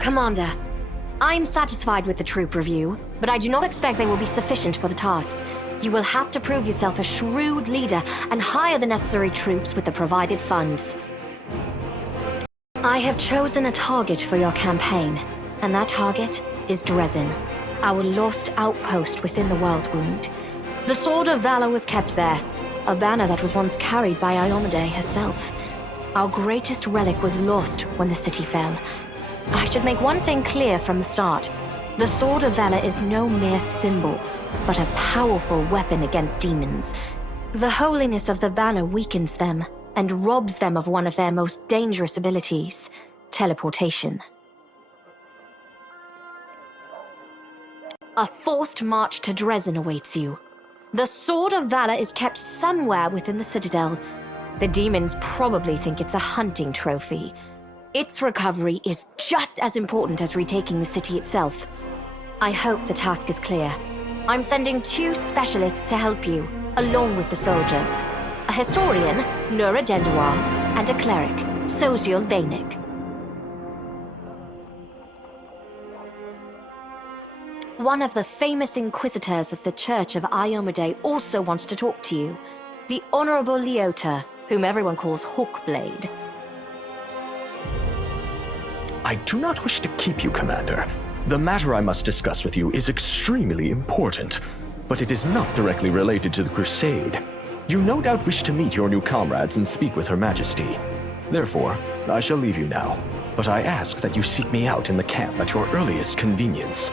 Commander, I'm satisfied with the troop review, but I do not expect they will be sufficient for the task. You will have to prove yourself a shrewd leader and hire the necessary troops with the provided funds. I have chosen a target for your campaign, and that target is Dresden, our lost outpost within the Worldwound. The Sword of Valor was kept there, a banner that was once carried by Iomade herself. Our greatest relic was lost when the city fell. I should make one thing clear from the start. The Sword of Valor is no mere symbol, but a powerful weapon against demons. The holiness of the banner weakens them and robs them of one of their most dangerous abilities, teleportation. A forced march to Dresden awaits you. The Sword of Valor is kept somewhere within the Citadel. The demons probably think it's a hunting trophy. Its recovery is just as important as retaking the city itself. I hope the task is clear. I'm sending 2 specialists to help you, along with the soldiers. A historian, Nura Denduar, and a cleric, Social Vainik. One of the famous inquisitors of the Church of Iomade also wants to talk to you. The Honorable Leota, whom everyone calls Hawkblade. I do not wish to keep you, Commander. The matter I must discuss with you is extremely important, but it is not directly related to the Crusade. You no doubt wish to meet your new comrades and speak with Her Majesty. Therefore, I shall leave you now, but I ask that you seek me out in the camp at your earliest convenience.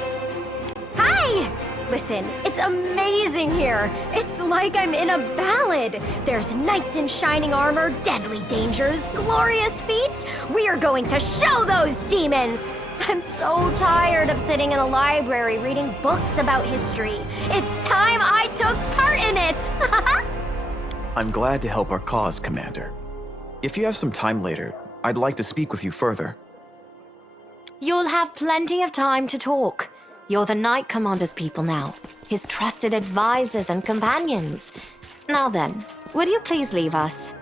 Hi! Listen, it's amazing here. It's like I'm in a ballad. There's knights in shining armor, deadly dangers, glorious feats. We are going to show those demons! I'm so tired of sitting in a library reading books about history. It's time I took part in it! I'm glad to help our cause, Commander. If you have some time later, I'd like to speak with you further. You'll have plenty of time to talk. You're the Knight Commander's people now, his trusted advisors and companions. Now then, will you please leave us?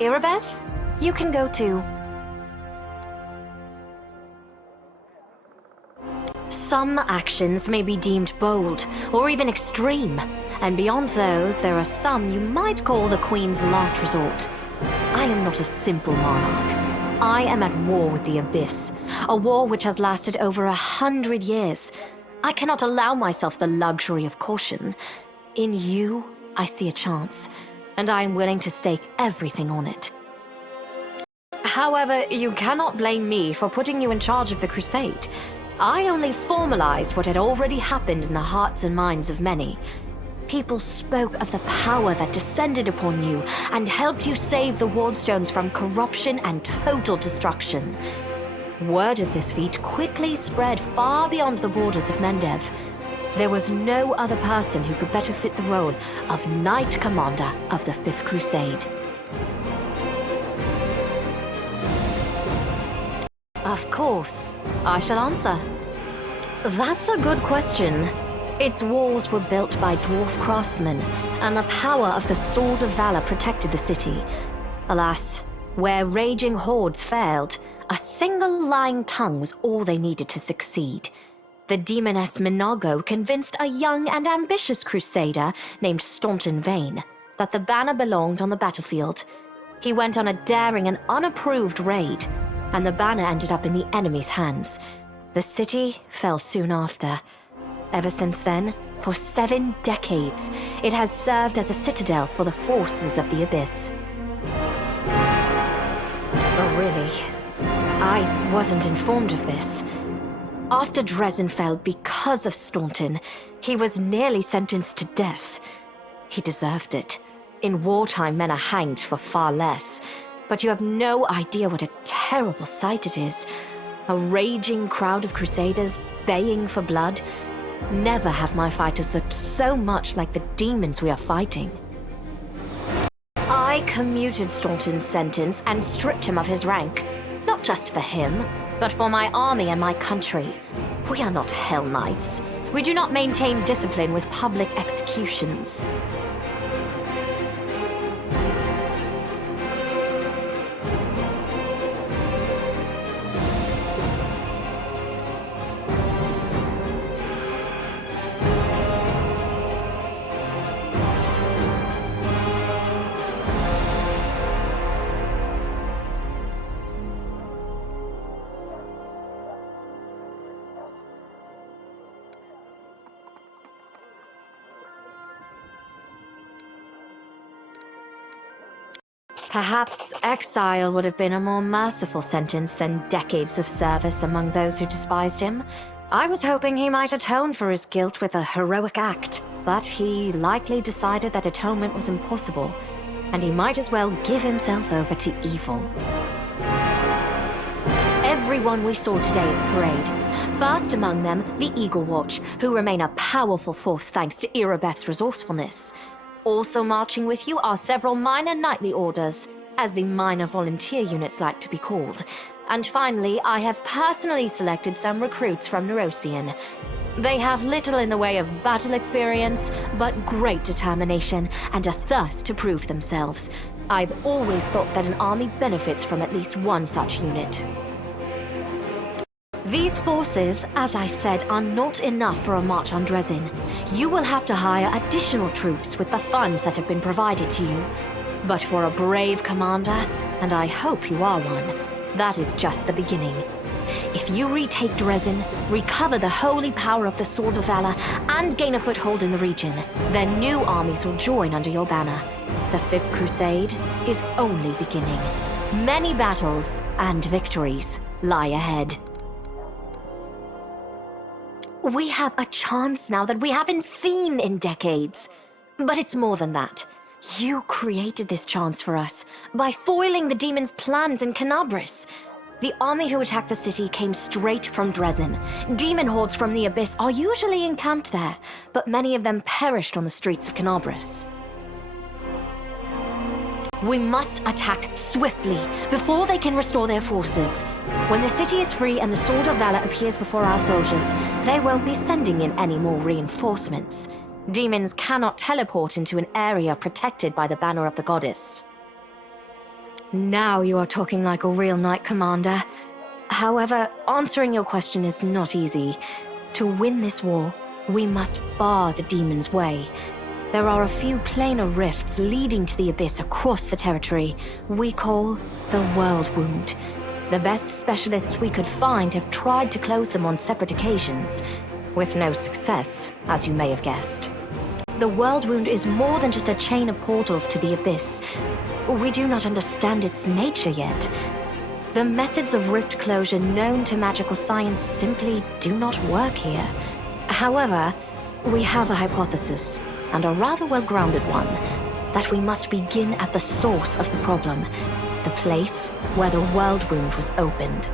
Irabeth, you can go too. Some actions may be deemed bold, or even extreme, and beyond those, there are some you might call the Queen's last resort. I am not a simple monarch. I am at war with the Abyss, a war which has lasted over 100 years. I cannot allow myself the luxury of caution. In you, I see a chance, and I am willing to stake everything on it. However, you cannot blame me for putting you in charge of the crusade. I only formalized what had already happened in the hearts and minds of many. People spoke of the power that descended upon you and helped you save the Wardstones from corruption and total destruction. Word of this feat quickly spread far beyond the borders of Mendev. There was no other person who could better fit the role of Knight Commander of the Fifth Crusade. Of course, I shall answer. That's a good question. Its walls were built by dwarf craftsmen, and the power of the Sword of Valor protected the city. Alas, where raging hordes failed, a single lying tongue was all they needed to succeed. The demoness Minago convinced a young and ambitious crusader named Staunton Vane that the banner belonged on the battlefield. He went on a daring and unapproved raid, and the banner ended up in the enemy's hands. The city fell soon after. Ever since then, for 7 decades, it has served as a citadel for the forces of the Abyss. Oh, really? I wasn't informed of this. After Dresden fell because of Staunton, he was nearly sentenced to death. He deserved it. In wartime, men are hanged for far less. But you have no idea what a terrible sight it is. A raging crowd of crusaders baying for blood. Never have my fighters looked so much like the demons we are fighting. I commuted Staunton's sentence and stripped him of his rank. Not just for him, but for my army and my country. We are not Hell Knights. We do not maintain discipline with public executions. Perhaps exile would have been a more merciful sentence than decades of service among those who despised him. I was hoping he might atone for his guilt with a heroic act, but he likely decided that atonement was impossible, and he might as well give himself over to evil. Everyone we saw today at the parade. First among them, the Eagle Watch, who remain a powerful force thanks to Irabeth's resourcefulness. Also marching with you are several minor knightly orders, as the minor volunteer units like to be called. And finally, I have personally selected some recruits from Neurosian. They have little in the way of battle experience, but great determination and a thirst to prove themselves. I've always thought that an army benefits from at least one such unit. These forces, as I said, are not enough for a march on Dresden. You will have to hire additional troops with the funds that have been provided to you. But for a brave commander, and I hope you are one, that is just the beginning. If you retake Dresden, recover the holy power of the Sword of Valor, and gain a foothold in the region, then new armies will join under your banner. The Fifth Crusade is only beginning. Many battles and victories lie ahead. We have a chance now that we haven't seen in decades. But it's more than that. You created this chance for us by foiling the demon's plans in Canabris. The army who attacked the city came straight from Dresden. Demon hordes from the Abyss are usually encamped there, but many of them perished on the streets of Canabris. We must attack swiftly, before they can restore their forces. When the city is free and the Sword of Valor appears before our soldiers, they won't be sending in any more reinforcements. Demons cannot teleport into an area protected by the banner of the goddess. Now you are talking like a real knight commander. However, answering your question is not easy. To win this war, we must bar the demon's way. There are a few planar rifts leading to the Abyss across the territory we call the World Wound. The best specialists we could find have tried to close them on separate occasions, with no success, as you may have guessed. The world wound is more than just a chain of portals to the abyss. We do not understand its nature yet. The methods of rift closure known to magical science simply do not work here. However, we have a hypothesis, and a rather well-grounded one, that we must begin at the source of the problem, the place where the world wound was opened.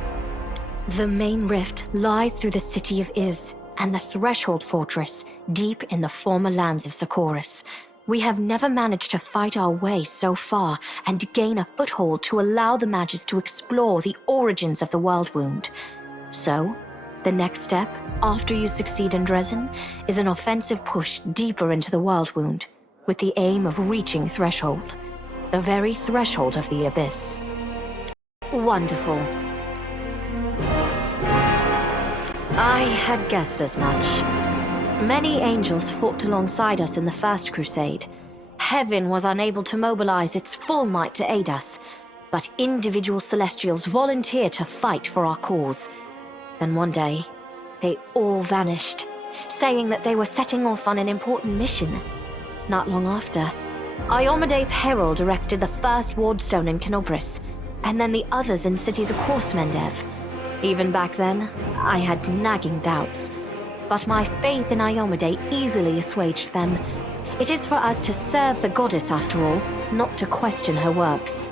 The main rift lies through the city of Iz and the Threshold Fortress, deep in the former lands of Socorus. We have never managed to fight our way so far and gain a foothold to allow the mages to explore the origins of the world wound. So, the next step, after you succeed in Dresden, is an offensive push deeper into the world wound, with the aim of reaching Threshold, the very threshold of the abyss. Wonderful. I had guessed as much. Many angels fought alongside us in the First Crusade. Heaven was unable to mobilize its full might to aid us, but individual Celestials volunteered to fight for our cause. Then one day, they all vanished, saying that they were setting off on an important mission. Not long after, Iomede's herald erected the first wardstone in Canobris, and then the others in cities across Mendev. Even back then, I had nagging doubts, but my faith in Iomede easily assuaged them. It is for us to serve the goddess after all, not to question her works.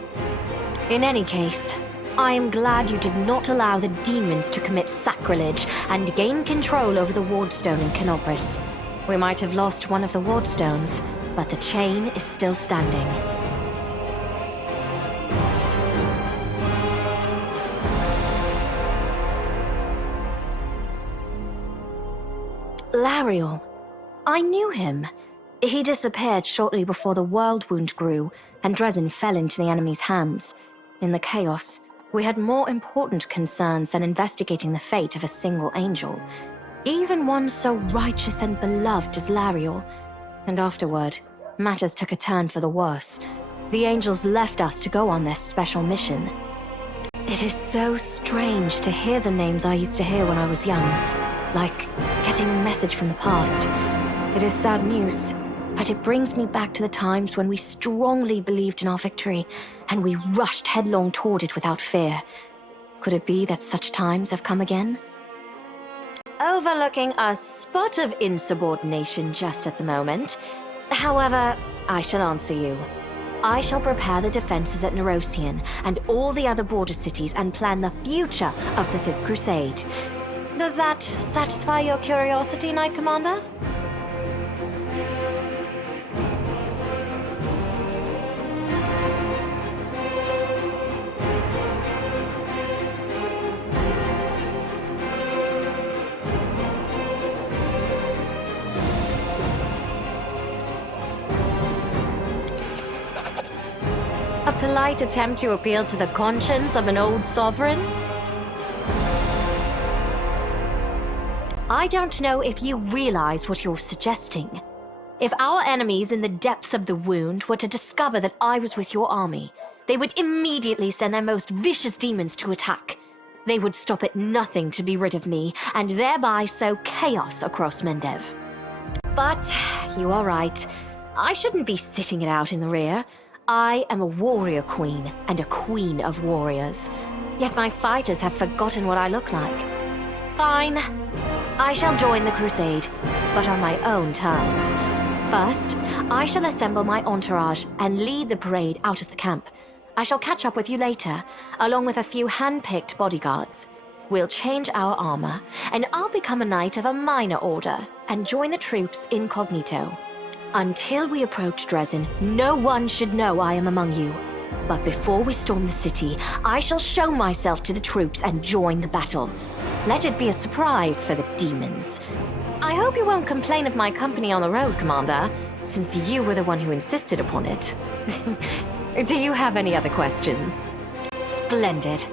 In any case, I am glad you did not allow the demons to commit sacrilege and gain control over the wardstone in Canobris. We might have lost one of the wardstones, but the chain is still standing. Lariel. I knew him. He disappeared shortly before the world wound grew and Dresden fell into the enemy's hands. In the chaos, we had more important concerns than investigating the fate of a single angel, even one so righteous and beloved as Lariel. And afterward, matters took a turn for the worse. The angels left us to go on this special mission. It is so strange to hear the names I used to hear when I was young, like getting a message from the past. It is sad news, but it brings me back to the times when we strongly believed in our victory, and we rushed headlong toward it without fear. Could it be that such times have come again? Overlooking a spot of insubordination just at the moment. However, I shall answer you. I shall prepare the defenses at Nerosian and all the other border cities and plan the future of the Fifth Crusade. Does that satisfy your curiosity, Knight Commander? A polite attempt to appeal to the conscience of an old sovereign? I don't know if you realize what you're suggesting. If our enemies in the depths of the wound were to discover that I was with your army, they would immediately send their most vicious demons to attack. They would stop at nothing to be rid of me, and thereby sow chaos across Mendev. But you are right. I shouldn't be sitting it out in the rear. I am a warrior queen and a queen of warriors. Yet my fighters have forgotten what I look like. Fine. I shall join the crusade, but on my own terms. First, I shall assemble my entourage and lead the parade out of the camp. I shall catch up with you later, along with a few hand-picked bodyguards. We'll change our armor, and I'll become a knight of a minor order and join the troops incognito. Until we approach Dresden, no one should know I am among you. But before we storm the city, I shall show myself to the troops and join the battle. Let it be a surprise for the demons. I hope you won't complain of my company on the road, Commander, since you were the one who insisted upon it. Do you have any other questions? Splendid.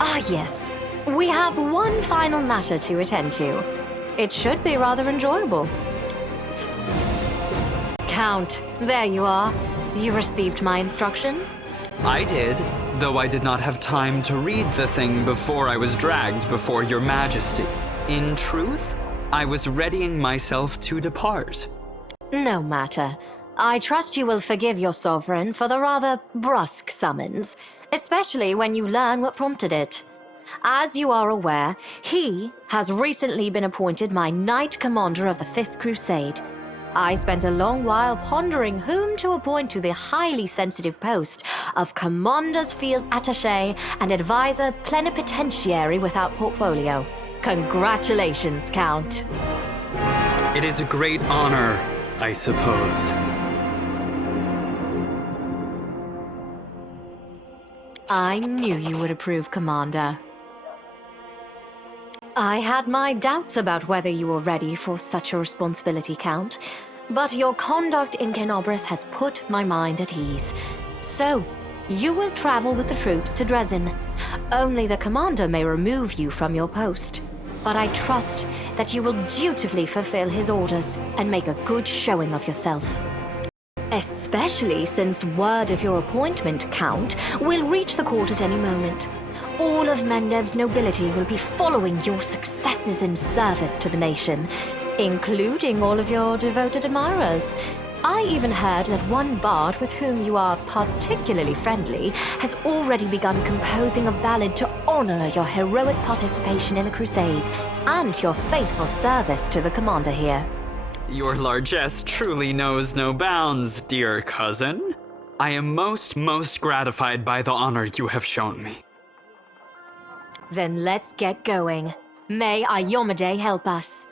Ah, yes. We have one final matter to attend to. It should be rather enjoyable. Count, there you are. You received my instruction? I did, though I did not have time to read the thing before I was dragged before your majesty. In truth, I was readying myself to depart. No matter. I trust you will forgive your sovereign for the rather brusque summons, especially when you learn what prompted it. As you are aware, he has recently been appointed my Knight Commander of the Fifth Crusade. I spent a long while pondering whom to appoint to the highly sensitive post of Commander's Field Attaché and Advisor Plenipotentiary without portfolio. Congratulations, Count. It is a great honor, I suppose. I knew you would approve, Commander. I had my doubts about whether you were ready for such a responsibility, Count, but your conduct in Kenobris has put my mind at ease. So, you will travel with the troops to Dresden. Only the commander may remove you from your post. But I trust that you will dutifully fulfill his orders and make a good showing of yourself. Especially since word of your appointment, Count, will reach the court at any moment. All of Mendev's nobility will be following your successes in service to the nation, including all of your devoted admirers. I even heard that one bard with whom you are particularly friendly has already begun composing a ballad to honor your heroic participation in the crusade and your faithful service to the commander here. Your largesse truly knows no bounds, dear cousin. I am most gratified by the honor you have shown me. Then let's get going. May Iyomade help us.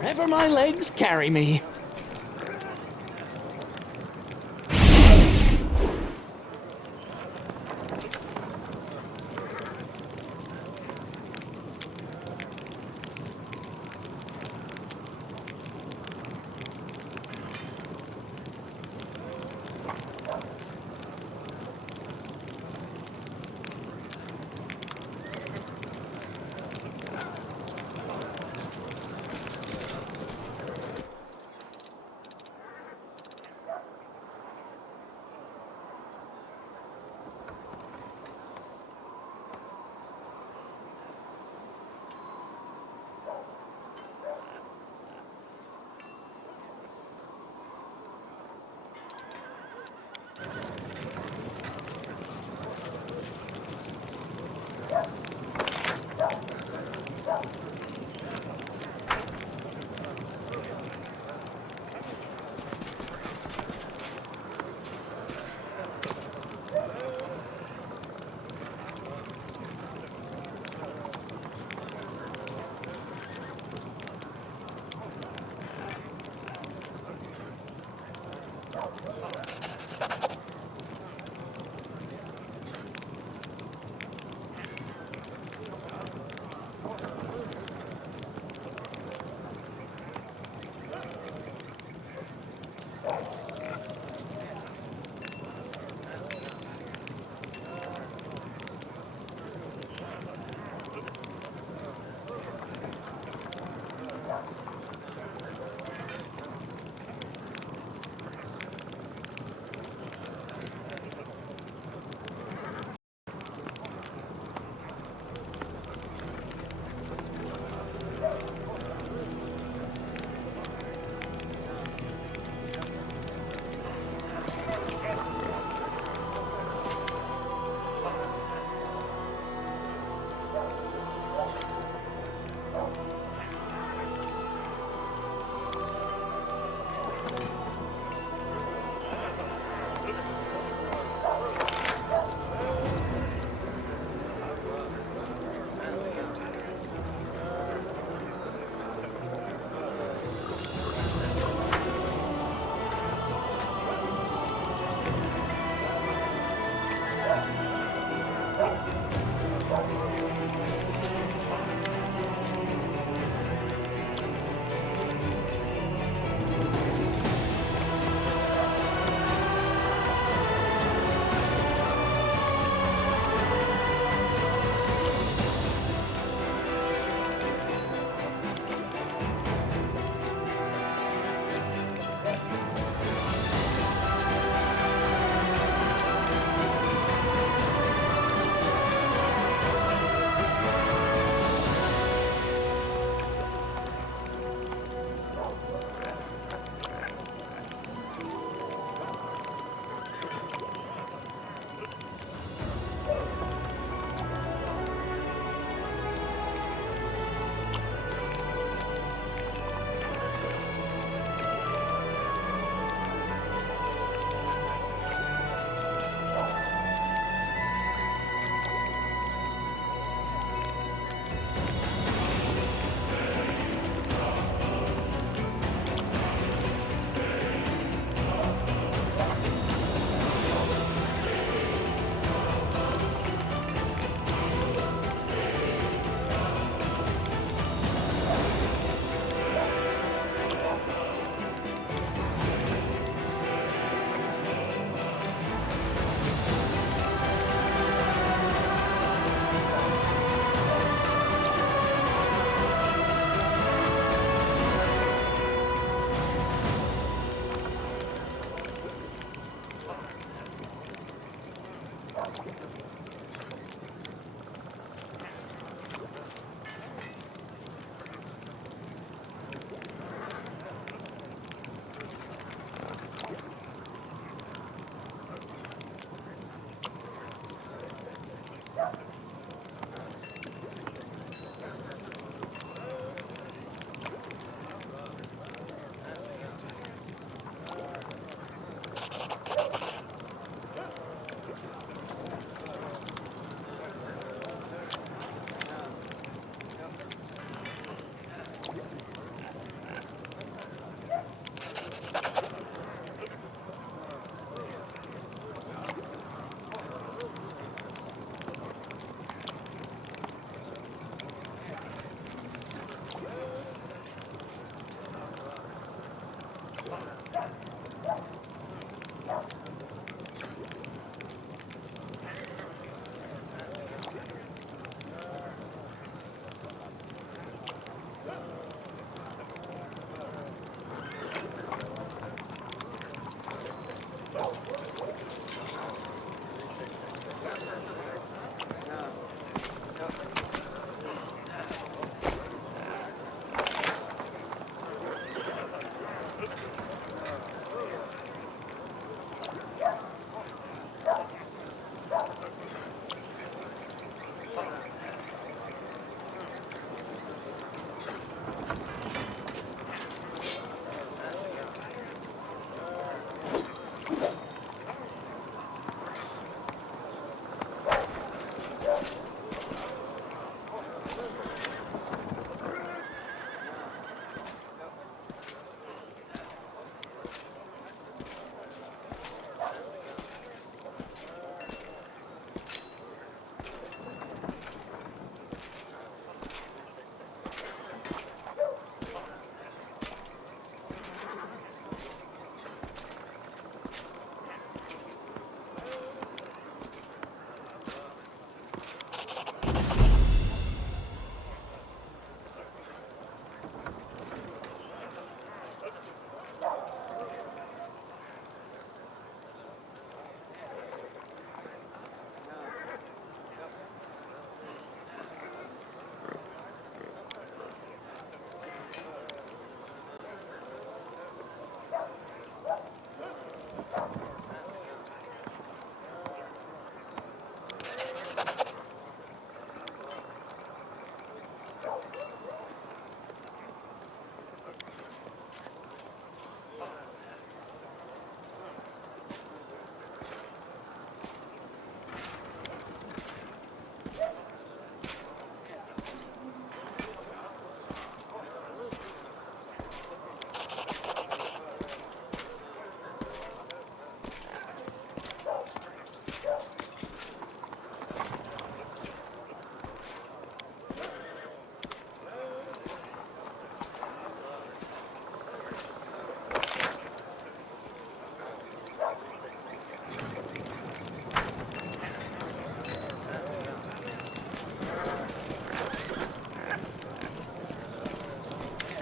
Wherever my legs carry me.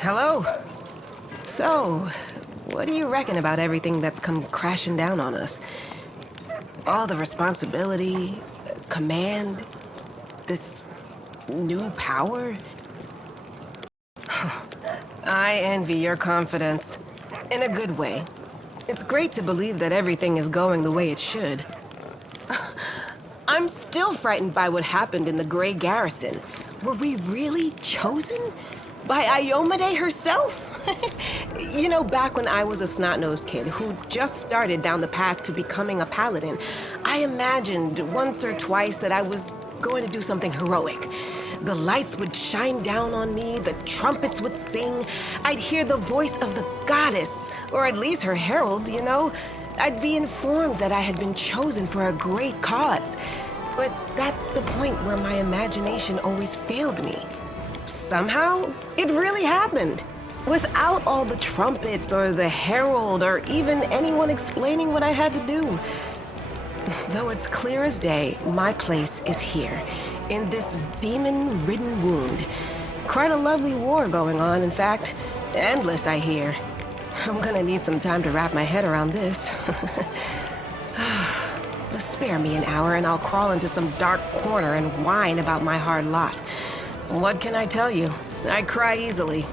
Hello. So, what do you reckon about everything that's come crashing down on us? All the responsibility, command, this new power? I envy your confidence. In a good way. It's great to believe that everything is going the way it should. I'm still frightened by what happened in the Grey Garrison. Were we really chosen? By Iomade herself? You know, back when I was a snot-nosed kid who just started down the path to becoming a paladin, I imagined once or twice that I was going to do something heroic. The lights would shine down on me, the trumpets would sing, I'd hear the voice of the goddess, or at least her herald, you know? I'd be informed that I had been chosen for a great cause. But that's the point where my imagination always failed me. Somehow, it really happened. Without all the trumpets or the herald or even anyone explaining what I had to do. Though it's clear as day, my place is here, in this demon-ridden wound. Quite a lovely war going on, in fact. Endless, I hear. I'm gonna need some time to wrap my head around this. Spare me an hour and I'll crawl into some dark corner and whine about my hard lot. What can I tell you? I cry easily.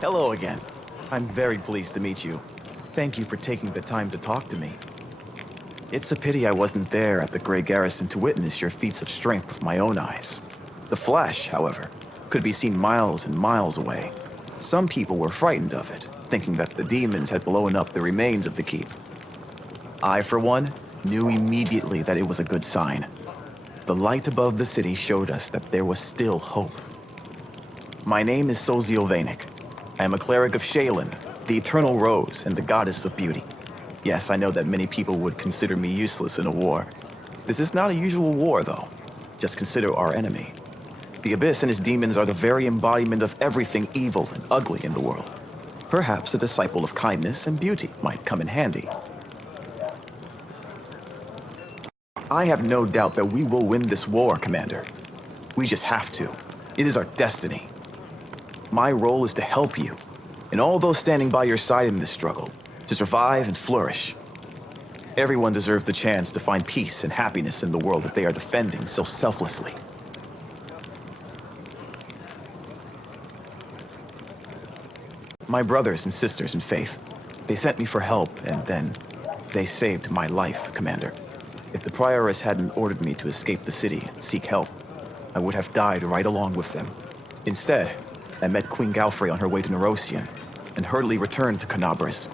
Hello again. I'm very pleased to meet you. Thank you for taking the time to talk to me. It's a pity I wasn't there at the Grey Garrison to witness your feats of strength with my own eyes. The flash, however, could be seen miles and miles away. Some people were frightened of it, thinking that the demons had blown up the remains of the keep. I, for one, knew immediately that it was a good sign. The light above the city showed us that there was still hope. My name is Sozio Vanek. I am a cleric of Shaylin, the Eternal Rose and the Goddess of Beauty. Yes, I know that many people would consider me useless in a war. This is not a usual war, though. Just consider our enemy. The Abyss and his demons are the very embodiment of everything evil and ugly in the world. Perhaps a disciple of kindness and beauty might come in handy. I have no doubt that we will win this war, Commander. We just have to. It is our destiny. My role is to help you, and all those standing by your side in this struggle, to survive and flourish. Everyone deserves the chance to find peace and happiness in the world that they are defending so selflessly. My brothers and sisters in faith, they sent me for help, and then they saved my life, Commander. If the Prioress hadn't ordered me to escape the city and seek help, I would have died right along with them. Instead, I met Queen Galfrey on her way to Nerosian. and hurriedly returned to Canabris,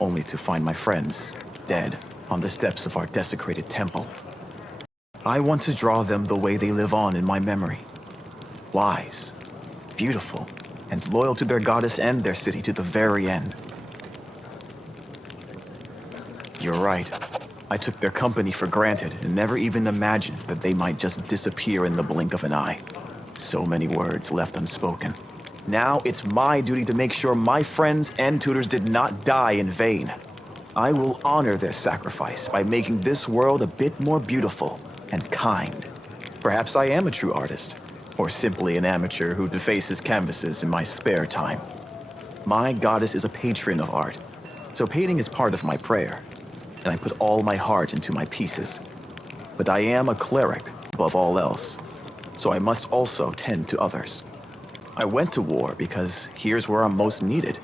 only to find my friends dead on the steps of our desecrated temple. I want to draw them the way they live on in my memory. Wise, beautiful, and loyal to their goddess and their city to the very end. You're right. I took their company for granted and never even imagined that they might just disappear in the blink of an eye. So many words left unspoken. Now it's my duty to make sure my friends and tutors did not die in vain. I will honor their sacrifice by making this world a bit more beautiful and kind. Perhaps I am a true artist, or simply an amateur who defaces canvases in my spare time. My goddess is a patron of art, so painting is part of my prayer, and I put all my heart into my pieces. But I am a cleric above all else, so I must also tend to others. I went to war because here's where I'm most needed.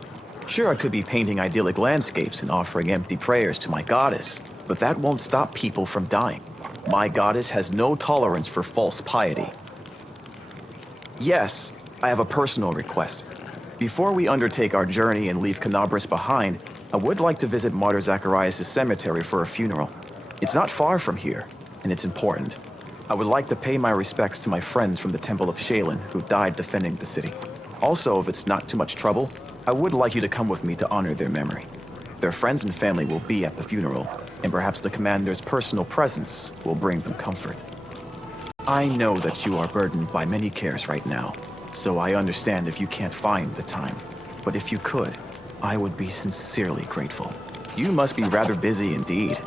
Sure, I could be painting idyllic landscapes and offering empty prayers to my goddess, but that won't stop people from dying. My goddess has no tolerance for false piety. Yes, I have a personal request. Before we undertake our journey and leave Canabris behind, I would like to visit Martyr Zacharias' cemetery for a funeral. It's not far from here, and it's important. I would like to pay my respects to my friends from the Temple of Shaylin who died defending the city. Also, if it's not too much trouble, I would like you to come with me to honor their memory. Their friends and family will be at the funeral, and perhaps the commander's personal presence will bring them comfort. I know that you are burdened by many cares right now, so I understand if you can't find the time. But if you could, I would be sincerely grateful. You must be rather busy indeed.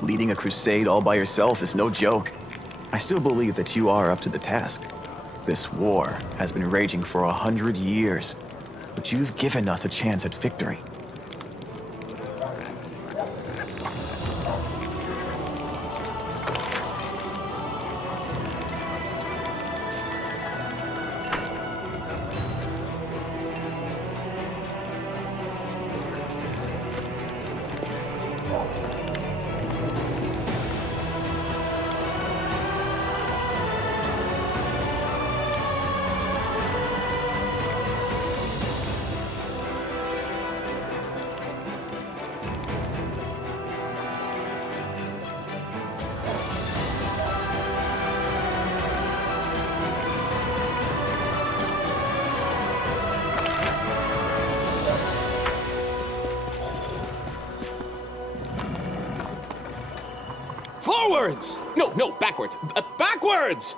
Leading a crusade all by yourself is no joke. I still believe that you are up to the task. This war has been raging for 100 years, but you've given us a chance at victory. Forwards! No, backwards. Backwards!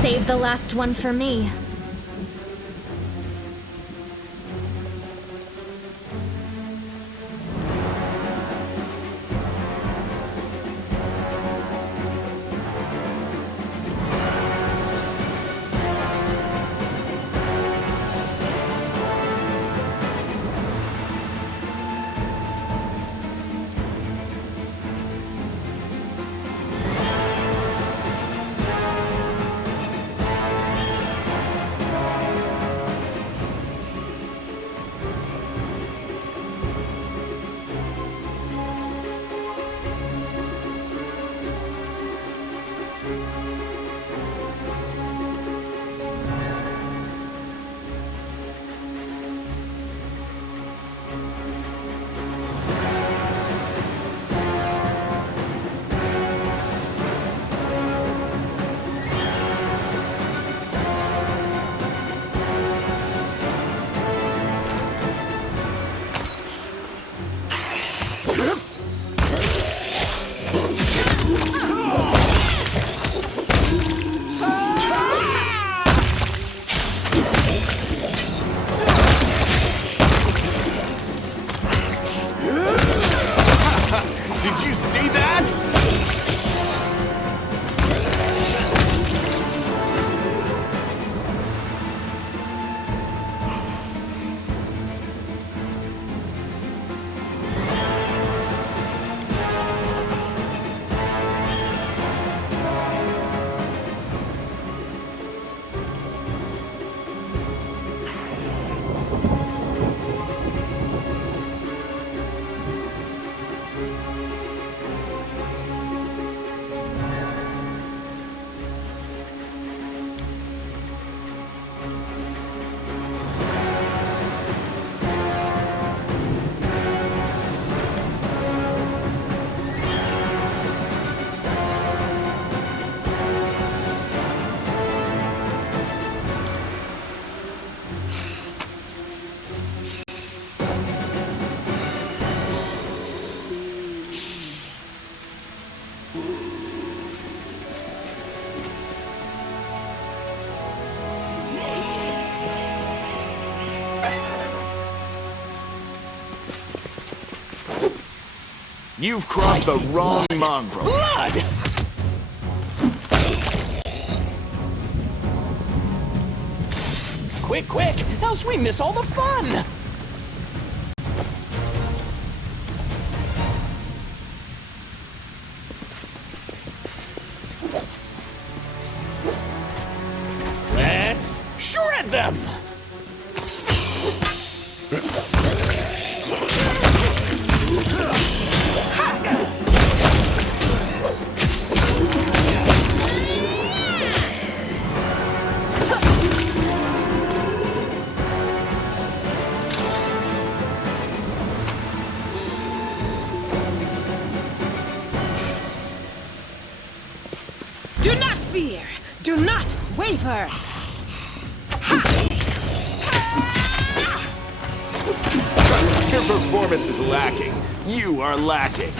Save the last one for me. Did you see that? You've crossed the wrong mongrel. Blood! Quick, quick, else we miss all the fun! Let's shred them! Do not fear! Do not waver! Your performance is lacking. You are lacking.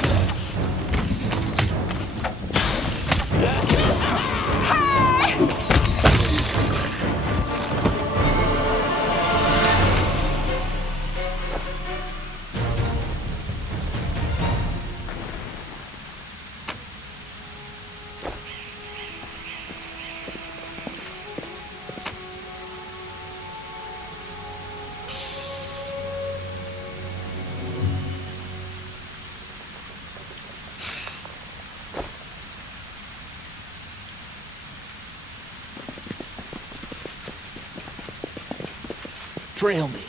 Trail me.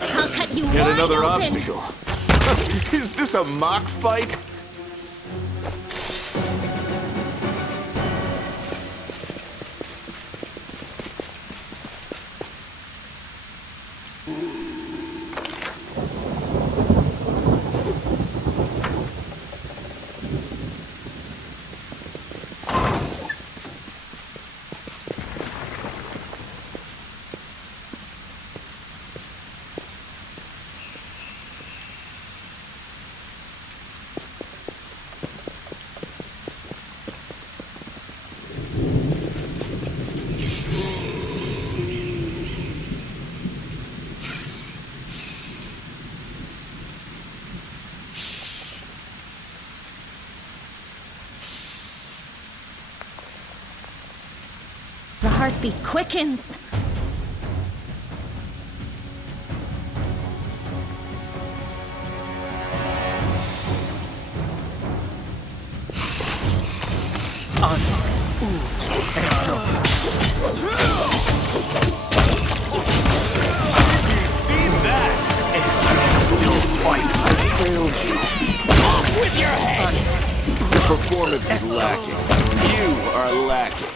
I'll cut you Yet wide another open. obstacle. Is this a mock fight? heartbeat quickens. Still fight. I failed you. Off with your head! The performance is lacking. You are lacking.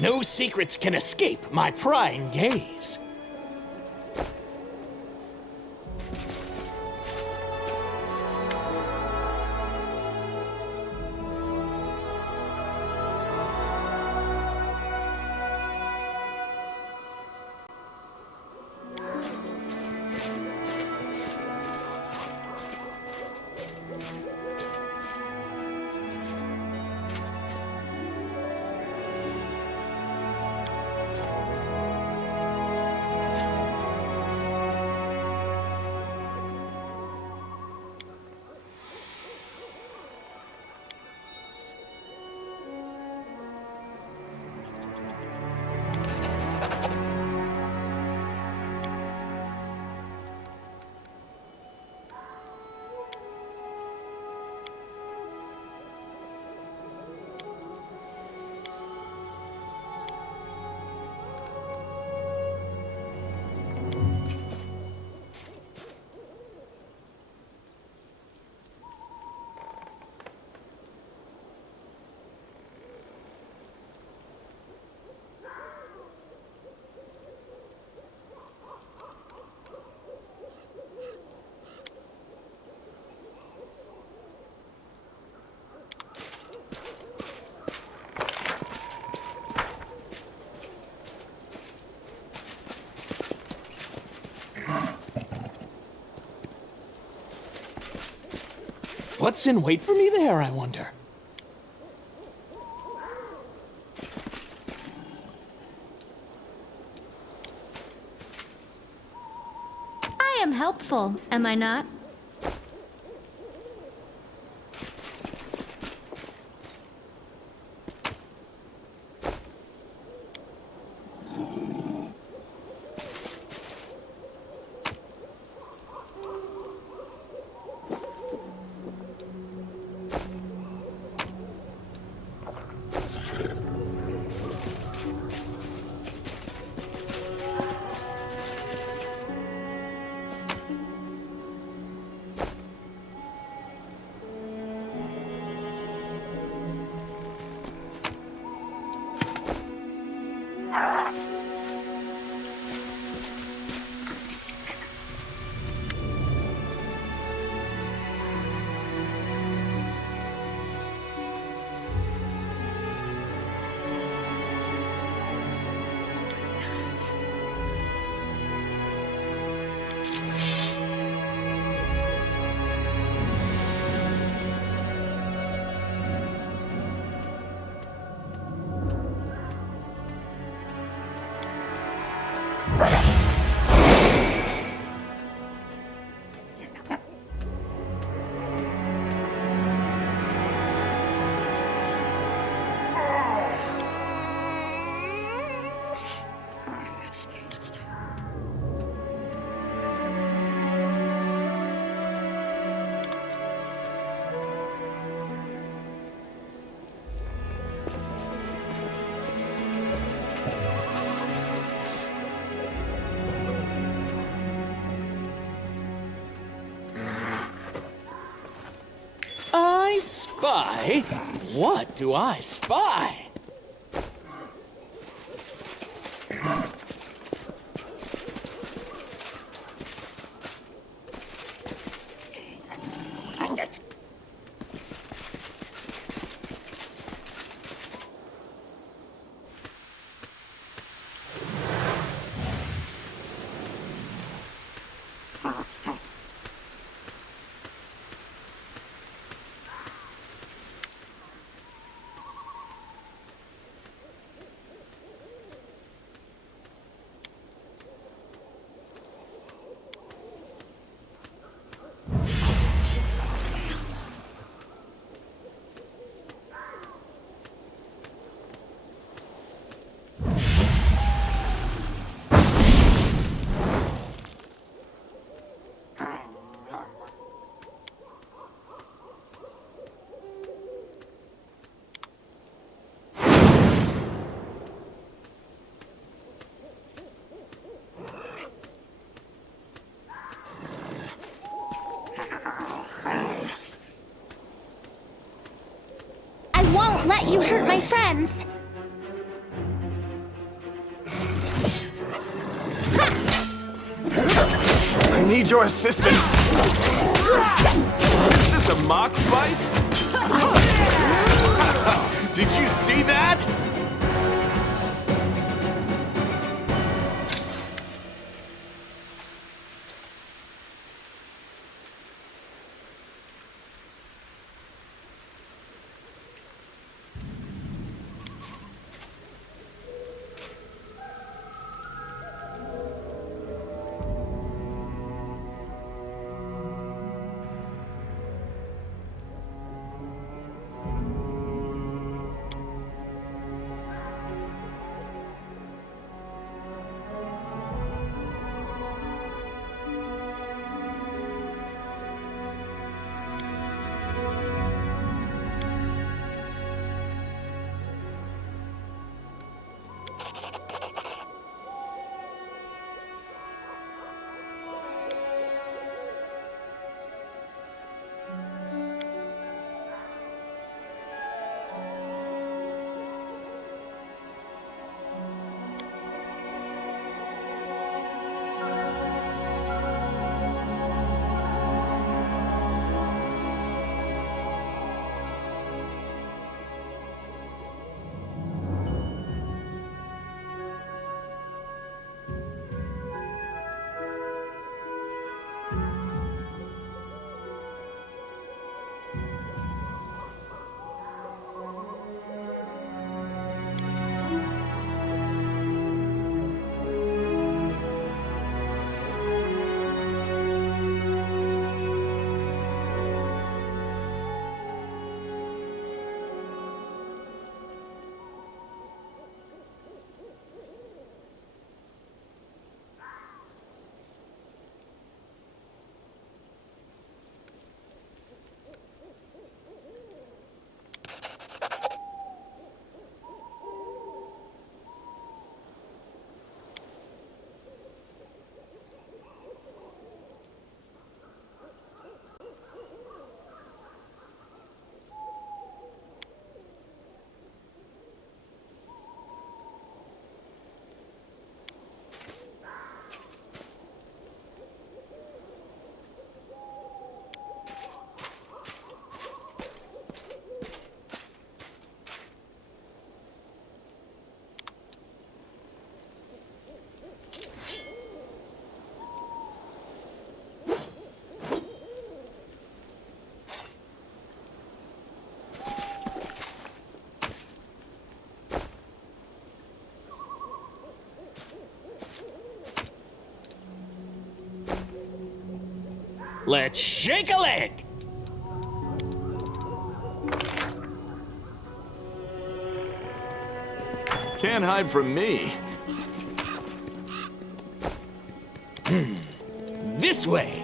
No secrets can escape my prying gaze. What's in wait for me there, I wonder? I am helpful, am I not? I spy? What do I spy? I won't let you hurt my friends! I need your assistance. Is this a mock fight? Did you see that? Let's shake a leg! Can't hide from me. This way!